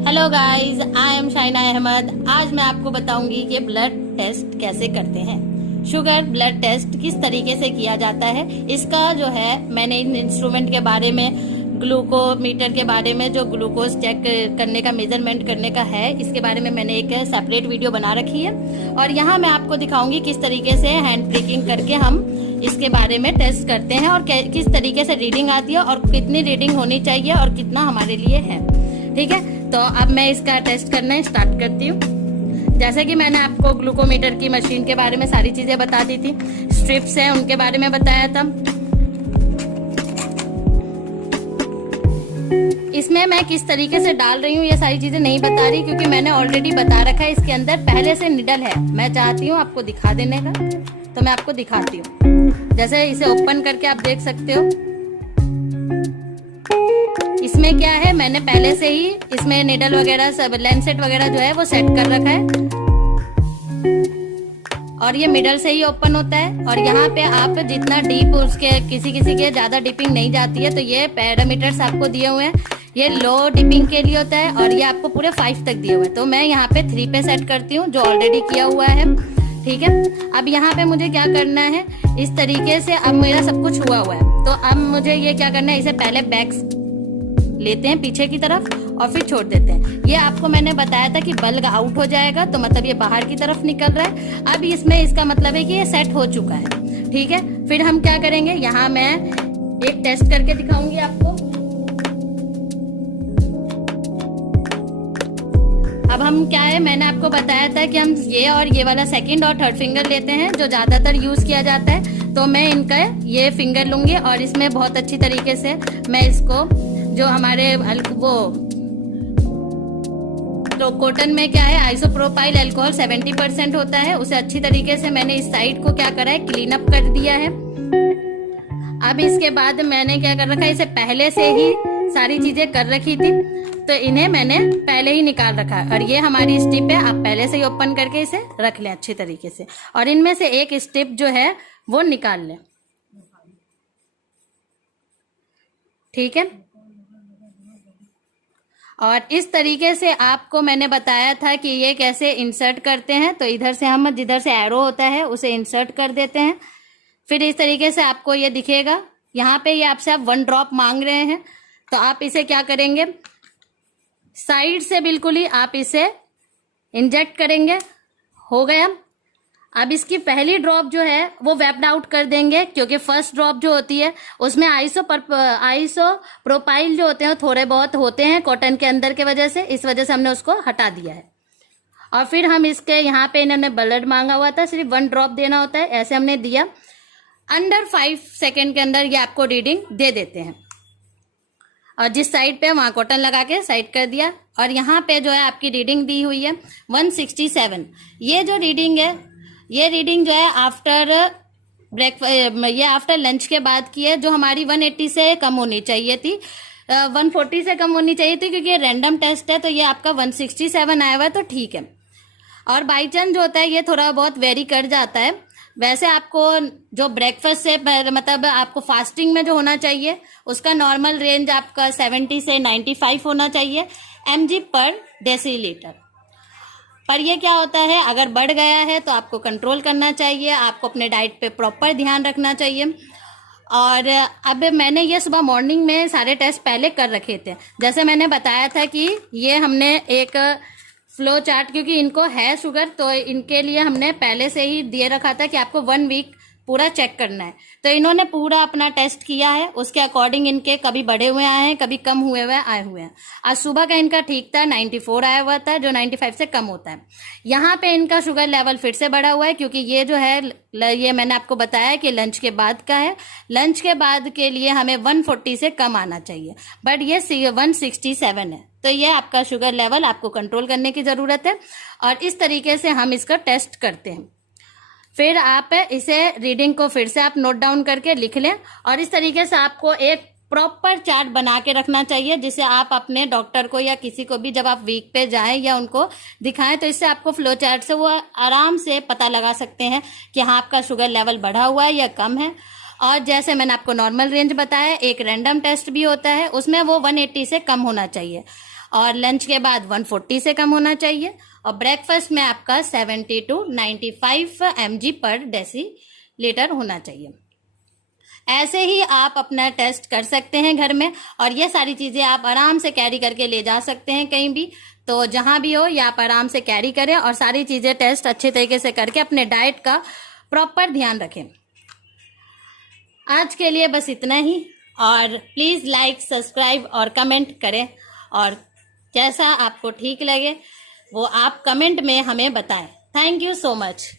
Hello guys, I am Shaina Ahmed. आज मैं आपको बताऊंगी कि ब्लड टेस्ट कैसे करते हैं। शुगर ब्लड टेस्ट किस तरीके से किया जाता है, इसका जो है मैंने इन इंस्ट्रूमेंट के बारे में, ग्लूकोमीटर के बारे में, जो ग्लूकोज चेक करने का, मेजरमेंट करने का है, इसके बारे में मैंने एक सेपरेट वीडियो बना रखी है। और यहाँ मैं आपको दिखाऊंगी किस तरीके से हैंड ब्रेकिंग करके हम इसके बारे में टेस्ट करते हैं और किस तरीके से रीडिंग आती है और कितनी रीडिंग होनी चाहिए और कितना हमारे लिए है। ठीक है, तो अब मैं इसका टेस्ट करना स्टार्ट करती हूँ। जैसे कि मैंने आपको ग्लूकोमीटर की मशीन के बारे में सारी चीजें बता दी थी, स्ट्रिप्स हैं उनके बारे में बताया था। इसमें मैं किस तरीके से डाल रही हूँ ये सारी चीजें नहीं बता रही, क्योंकि मैंने ऑलरेडी बता रखा है। इसके अंदर पहले से निडल है, मैं चाहती हूँ आपको दिखा देने का, तो मैं आपको दिखाती हूँ। जैसे इसे ओपन करके आप देख सकते हो, इसमें क्या है, मैंने पहले से ही इसमें निडल वगैरह सब, लेंसेट वगैरह जो है वो सेट कर रखा है और ये मिडल से ही ओपन होता है। और यहाँ पे आप जितना डीप, उसके किसी के ज्यादा डिपिंग नहीं जाती है, तो ये पैरामीटर्स आपको दिए हुए हैं। ये लो डिपिंग के लिए होता है और ये आपको पूरे 5 तक दिए हुए हैं, तो मैं यहाँ पे 3 पे सेट करती हूँ, जो ऑलरेडी किया हुआ है। ठीक है, अब यहाँ पे मुझे क्या करना है, इस तरीके से अब मेरा सब कुछ हुआ है, तो अब मुझे ये क्या करना है, इसे पहले बैक लेते हैं पीछे की तरफ और फिर छोड़ देते हैं। ये आपको मैंने बताया था कि बल्ब आउट हो जाएगा, तो मतलब ये बाहर की तरफ निकल रहा है। अब इसमें इसका मतलब है कि ये सेट हो चुका है। ठीक है, फिर हम क्या करेंगे, यहाँ मैं एक टेस्ट करके दिखाऊंगी आपको। अब हम क्या है, मैंने आपको बताया था कि हम ये और ये वाला सेकंड और थर्ड फिंगर लेते हैं, जो ज्यादातर यूज किया जाता है। तो मैं इनका ये फिंगर लूंगी और इसमें बहुत अच्छी तरीके से मैं इसको, जो हमारे वो तो कॉटन में क्या है, आइसोप्रोपाइल अल्कोहल 70% होता है, उसे अच्छी तरीके से मैंने इस साइड को क्या करा है, क्लीन अप कर दिया है। अब इसके बाद मैंने क्या कर रखा है, इसे पहले से ही सारी चीजें कर रखी थी, तो इन्हें मैंने पहले ही निकाल रखा है। और ये हमारी स्ट्रिप है, आप पहले से ही ओपन करके इसे रख लें अच्छी तरीके से, और इनमें से एक स्ट्रिप जो है वो निकाल लें। ठीक है, और इस तरीके से आपको मैंने बताया था कि ये कैसे इंसर्ट करते हैं। तो इधर से हम, जिधर से एरो होता है उसे इंसर्ट कर देते हैं। फिर इस तरीके से आपको ये दिखेगा। यहाँ पे ये आपसे आप 1 ड्रॉप मांग रहे हैं, तो आप इसे क्या करेंगे, साइड से बिल्कुल ही आप इसे इंजेक्ट करेंगे। हो गया। अब इसकी पहली ड्रॉप जो है वो वेप्ड आउट कर देंगे, क्योंकि फर्स्ट ड्रॉप जो होती है उसमें आइसोप्रोपाइल जो होते हैं थोड़े बहुत होते हैं कॉटन के अंदर के वजह से, इस वजह से हमने उसको हटा दिया है। और फिर हम इसके यहाँ पे इन्होंने ब्लड मांगा हुआ था, सिर्फ 1 ड्रॉप देना होता है, ऐसे हमने दिया। अंडर 5 सेकेंड के अंदर ये आपको रीडिंग दे देते हैं। और जिस साइड पे वहां कॉटन लगा के साइड कर दिया, और यहाँ पे जो है आपकी रीडिंग दी हुई है 167। ये जो रीडिंग है, ये रीडिंग जो है आफ्टर ये आफ्टर लंच के बाद की है, जो हमारी 180 से कम होनी चाहिए थी, 140 से कम होनी चाहिए थी, क्योंकि ये रैंडम टेस्ट है। तो ये आपका 167 आया हुआ है, तो ठीक है। और बाई चांस जो होता है ये थोड़ा बहुत वेरी कर जाता है। वैसे आपको जो ब्रेकफास्ट से मतलब आपको फास्टिंग में जो होना चाहिए, उसका नॉर्मल रेंज आपका 70 से 95 होना चाहिए mg पर डेसीलीटर। पर ये क्या होता है, अगर बढ़ गया है तो आपको कंट्रोल करना चाहिए, आपको अपने डाइट पे प्रॉपर ध्यान रखना चाहिए। और अब मैंने ये सुबह मॉर्निंग में सारे टेस्ट पहले कर रखे थे। जैसे मैंने बताया था कि ये हमने एक फ्लो चार्ट, क्योंकि इनको है शुगर, तो इनके लिए हमने पहले से ही दिए रखा था कि आपको 1 वीक पूरा चेक करना है। तो इन्होंने पूरा अपना टेस्ट किया है, उसके अकॉर्डिंग इनके कभी बढ़े हुए आए हैं, कभी कम हुए हुए आए हुए हैं। आज सुबह का इनका ठीक था, 94 आया हुआ था, जो 95 से कम होता है। यहाँ पे इनका शुगर लेवल फिर से बढ़ा हुआ है, क्योंकि ये जो है, ये मैंने आपको बताया कि लंच के बाद का है। लंच के बाद के लिए हमें 140 से कम आना चाहिए, बट ये 167 है। तो ये आपका शुगर लेवल आपको कंट्रोल करने की जरूरत है, और इस तरीके से हम इसका टेस्ट करते हैं। फिर आप इसे रीडिंग को फिर से आप नोट डाउन करके लिख लें, और इस तरीके से आपको एक प्रॉपर चार्ट बना के रखना चाहिए, जिसे आप अपने डॉक्टर को या किसी को भी जब आप वीक पे जाएं या उनको दिखाएं, तो इससे आपको फ्लो चार्ट से वो आराम से पता लगा सकते हैं कि हाँ आपका शुगर लेवल बढ़ा हुआ है या कम है। और जैसे मैंने आपको नॉर्मल रेंज बताया, एक रैंडम टेस्ट भी होता है, उसमें वो 180 से कम होना चाहिए। और लंच के बाद 140 से कम होना चाहिए, और ब्रेकफास्ट में आपका 70 to 95 mg पर डेसीलीटर होना चाहिए। ऐसे ही आप अपना टेस्ट कर सकते हैं घर में, और ये सारी चीज़ें आप आराम से कैरी करके ले जा सकते हैं कहीं भी, तो जहां भी हो ये आप आराम से कैरी करें और सारी चीज़ें टेस्ट अच्छे तरीके से करके अपने डाइट का प्रॉपर ध्यान रखें। आज के लिए बस इतना ही, और प्लीज़ लाइक, सब्सक्राइब और कमेंट करें, और जैसा आपको ठीक लगे वो आप कमेंट में हमें बताएं। Thank you so much.